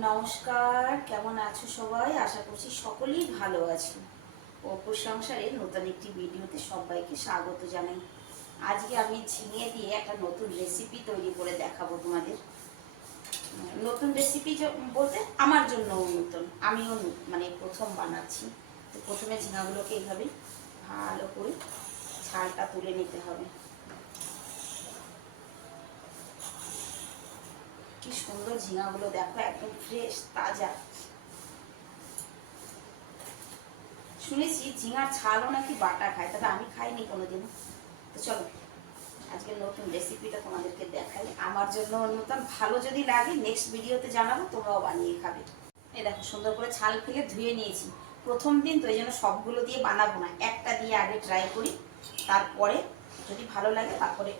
নমস্কার, কেমন আছো সবাই? আশা করছি সকলেই ভালো আছো। অপুর সংসারে নতুন একটি ভিডিওতে সবাইকে স্বাগত জানাই। আজকে আমি ঝিঙে দিয়ে একটা নতুন রেসিপি তৈরি করে দেখাবো তোমাদের। নতুন রেসিপি বলতে আমার জন্য নতুন, আমিও মানে প্রথম বানাচ্ছি। তো প্রথমে ঝিঙাগুলোকে এইভাবে ভালো করে ছালটা তুলে নিতে হবে। কি সুন্দর ঝিঙাগুলো দেখো, একদম ফ্রেশ তাজা। শুনেছি ঝিঙার ছালও নাকি বাটা খায়, তবে আমি খাইনি কোনোদিন। তো চলো আজকে নতুন রেসিপিটা তোমাদেরকে দেখাই। আমার জন্য নতুন, ভালো যদি লাগে নেক্সট ভিডিওতে জানাবো, তোমরাও বানিয়ে খাবে। এই দেখো সুন্দর করে ছাল ফেলে ধুয়ে নিয়েছি। প্রথম দিন তো এই জন্য সবগুলো দিয়ে বানাবো না, একটা দিয়ে আগে ট্রাই করি, তারপরে যদি ভালো লাগে তারপরে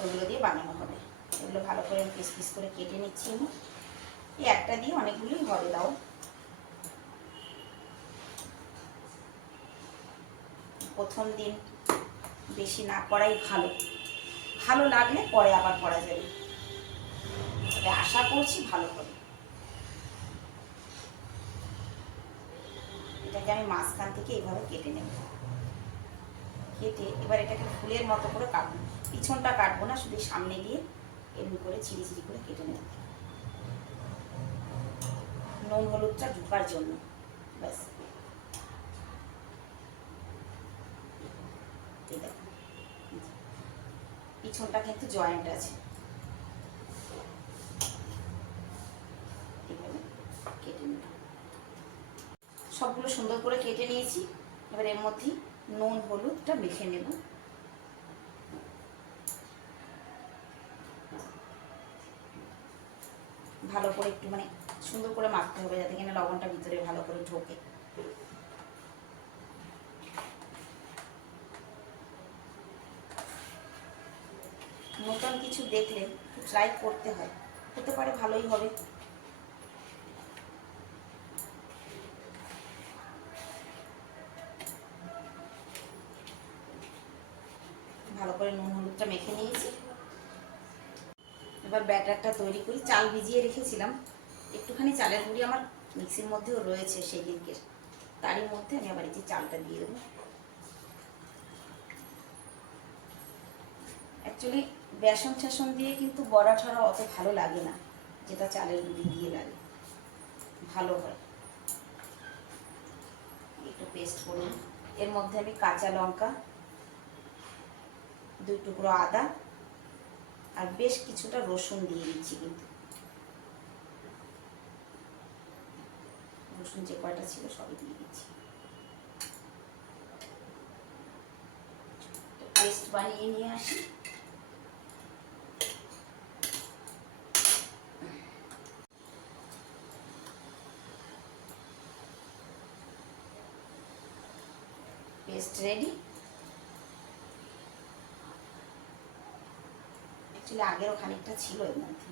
ওইগুলো দিয়ে বানানো হবে। এগুলো ভালো করে পিস পিস করে কেটে নিচ্ছি আমি। এই একটা দিয়ে অনেকগুলোই হবে, দাও। প্রথম দিন বেশি না করাই ভালো, ভালো লাগলে পরে আবার করা যাবে। তবে আশা করছি ভালো হবে। এটাকে আমি মাঝখান থেকে এইভাবে কেটে নেব। কেটে এবার এটাকে ফুলের মতো করে কাটবো। পিছনটা কাটবো না, শুধু সামনে দিয়ে এমনি করে চিড়ি চিড়ি করে কেটে নেব, নুন হলুদটা ঢোকার জন্য। ব্যাস, এই দেখো পিছনটা কিন্তু জয়েন্ট আছে। এইভাবে কেটে নেব। সবগুলো সুন্দর করে কেটে নিয়েছি। এবার এর মধ্যে নুন হলুদটা মেখে নেব। ভালো করে একটু মানে সুন্দর করে মাখতে হবে, যাতে কিনা লবণটা ভিতরে ভালো করে ঢোকে। নতুন কিছু দেখলে ট্রাই করতে হয়, হতে পারে ভালোই হবে। ভালো করে নুন হলুদটা মেখে নিয়েছি। এবার ব্যাটারটা তৈরি করি। চাল ভিজিয়ে রেখেছিলাম, একটুখানি চালের গুঁড়ি আমার মিক্সির মধ্যেও রয়েছে সেই দিনকের, তারই মধ্যে আমি আবার এই যে চালটা দিয়ে দেবো। অ্যাকচুয়ালি বেসন টেসন দিয়ে কিন্তু বড়া ঠরা অত ভালো লাগে না, যেটা চালের গুঁড়ি দিয়ে লাগে ভালো হয়। একটু পেস্ট করুন। এর মধ্যে আমি কাঁচা লঙ্কা, 2 টুকরো আদা আর বেশ কিছুটা রসুন দিয়ে দিচ্ছি। কিন্তু রসুন যে কয়টা ছিল সবই দিয়ে দিচ্ছি। পেস্ট বানিয়ে নিয়ে আসি। Paste ready. অ্যাকচুয়ালি আগেরও খানিকটা ছিল এর মধ্যে।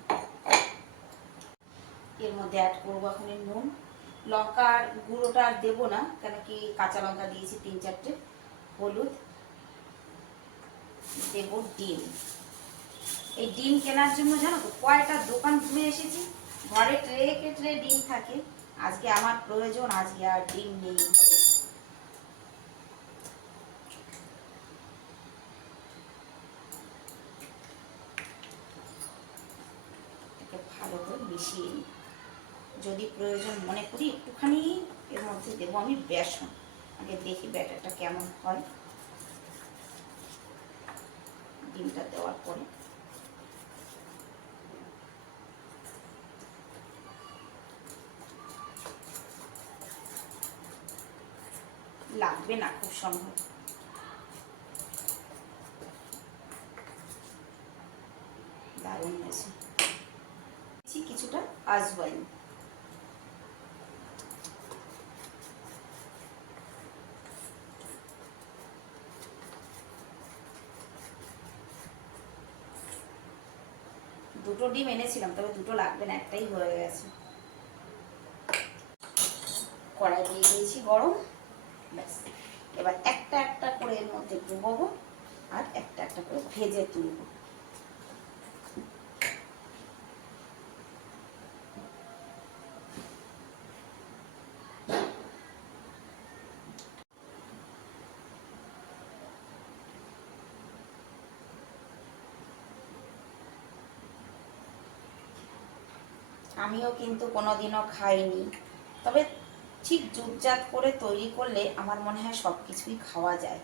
এর মধ্যে অ্যাড করবো এখন নুন। লঙ্কার গুঁড়োটা আর দেবো না, কেন কি কাঁচা লঙ্কা দিয়েছি 3-4টে। হলুদ দেব। ডিম, এই ডিম কেনার জন্য জানো তো কয়টা দোকান ঘুরে এসেছি। ঘরে ট্রে কে ট্রে ডিম থাকে, আজকে আমার প্রয়োজন, আজকে আর ডিম নেই ঘরে। ভালো করে মিশিয়ে নিই। যদি প্রয়োজন মনে করি একটুখানি এর মধ্যে দেবো আমি বেসন। আগে দেখি ব্যাটারটা কেমন হয় ডিমটা দেওয়ার পরে। লাগবে না খুব সম্ভব। দারুণ হয়েছে। কিছুটা আজওয়াইন, দুটো ডিম এনেছিলাম, তবে দুটো লাগবে না, একটাই হয়ে গেছে। কড়াই দিয়ে দিয়েছি গরম। ব্যাস, এবার একটা একটা করে এর মধ্যে ডুবোবো আর একটা একটা করে ভেজে তুলব। আমিও কিন্তু কোনোদিনও খাইনি, তবে ঠিক জুতজাত করে তৈরি করলে আমার মনে হয় সব কিছুই খাওয়া যায়।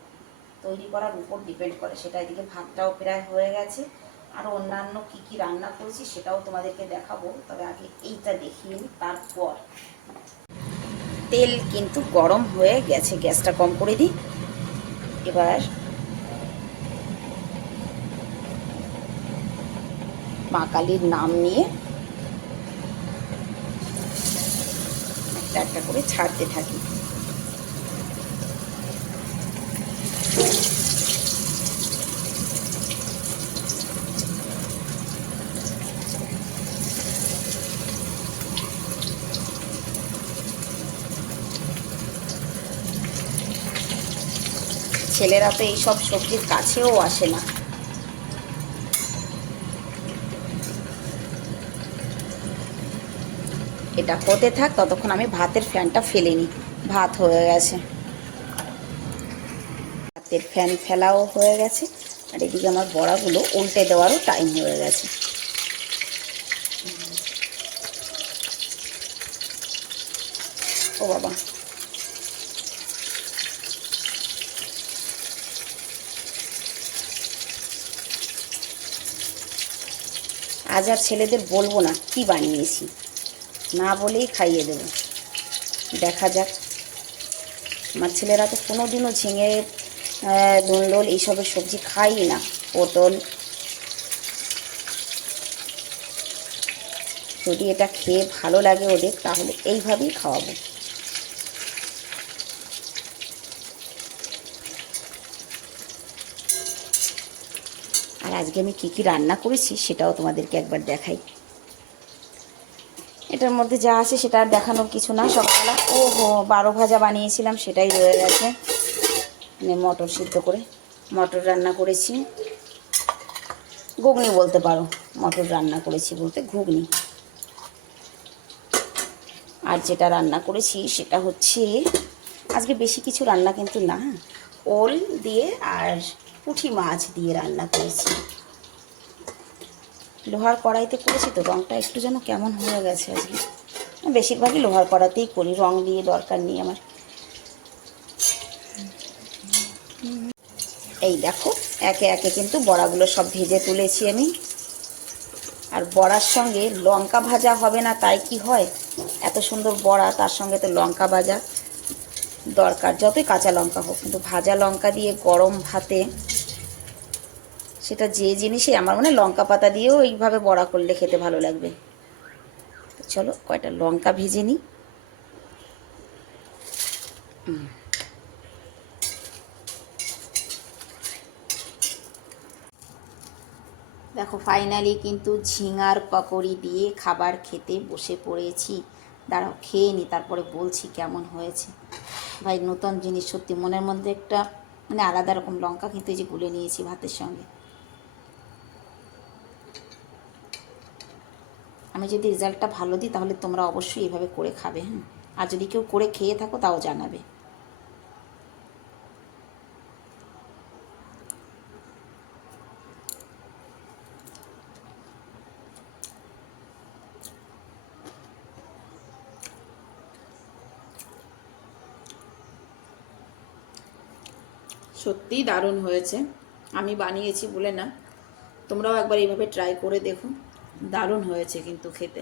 তৈরি করার উপর ডিপেন্ড করে সেটা। এদিকে ভাতটাও প্রায় হয়ে গেছে, আরও অন্যান্য কী কী রান্না করেছি সেটাও তোমাদেরকে দেখাবো। তবে আগে এইটা দেখিয়ে নিই, তারপর। তেল কিন্তু গরম হয়ে গেছে, গ্যাসটা কম করে দিই। এবার মা কালীর নাম নিয়ে একটা একটা করে ছাড়তে থাকি। ছেলেরা তো এইসব সবজির কাছেও আসে না। এটা হতে থাক, ততক্ষণ আমি ভাতের ফ্যানটা ফেলে নিই। ভাত হয়ে গেছে, ভাতের ফ্যান ফেলাও হয়ে গেছে, আর এদিকে আমার বড়াগুলো উল্টে দেওয়ারও টাইম হয়ে গেছে। ও বাবা, আজ আর ছেলেদের বলবো না কি বানিয়েছি, না বলেই খাইয়ে দেবো। দেখা যাক। আমার ছেলেরা তো কোনোদিনও ঝিঙে, দোলদোল এইসবের সবজি খাই না। পটল, যদি এটা খেয়ে ভালো লাগে ওদের তাহলে এইভাবেই খাওয়াবো। আর আজকে আমি কী কী রান্না করেছি সেটাও তোমাদেরকে একবার দেখাই। এটার মধ্যে যা আছে সেটা আর দেখানোর কিছু না। সকালবেলা বারো ভাজা বানিয়েছিলাম, সেটাই রয়ে গেছে। মানে মটর সিদ্ধ করে মটর রান্না করেছি, ঘুগনি বলতে পারো। মটর রান্না করেছি বলতে ঘুগনি। আর যেটা রান্না করেছি সেটা হচ্ছে, আজকে বেশি কিছু রান্না কিন্তু না, ওল দিয়ে আর পুঁটি মাছ দিয়ে রান্না করেছি। লোহার কড়াইতে করেছি তো রঙটা একটু যেন কেমন হয়ে গেছে আজকে। বেশিরভাগই লোহার কড়াতেই করি, রং দিয়ে দরকার নেই আমার। এই দেখো, একে একে কিন্তু বড়াগুলো সব ভেজে তুলেছি আমি। আর বড়ার সঙ্গে লঙ্কা ভাজা হবে না তাই কি হয়, এত সুন্দর বড়া, তার সঙ্গে তো লঙ্কা ভাজা দরকার, যতই কাঁচা লঙ্কা হোক। কিন্তু ভাজা লঙ্কা দিয়ে গরম ভাতে, সেটা যে জিনিসই, আমার মনে হয় লঙ্কা পাতা দিয়েও এইভাবে বড়া করলে খেতে ভালো লাগবে। চলো কয়টা লঙ্কা ভেজে নিই। দেখো ফাইনালি কিন্তু ঝিঙার পকোড়ি দিয়ে খাবার খেতে বসে পড়েছি। দাঁড়াও খেয়ে নি, তারপরে বলছি কেমন হয়েছে। ভাই নতুন জিনিস সত্যি, মনের মধ্যে একটা মানে আলাদা রকম। লঙ্কা কিন্তু এই যে গুলে নিয়েছি ভাতের সঙ্গে। আমি যদি রেজাল্টটা ভালো দিই তাহলে তোমরা অবশ্যই এভাবে করে খাবে, হ্যাঁ। আর যদি কেউ করে খেয়ে থাকো তাও জানাবে। সত্যিই দারুণ হয়েছে। আমি বানিয়েছি বলে না, তোমরাও একবার এইভাবে ট্রাই করে দেখো, দারুণ হয়েছে কিন্তু খেতে।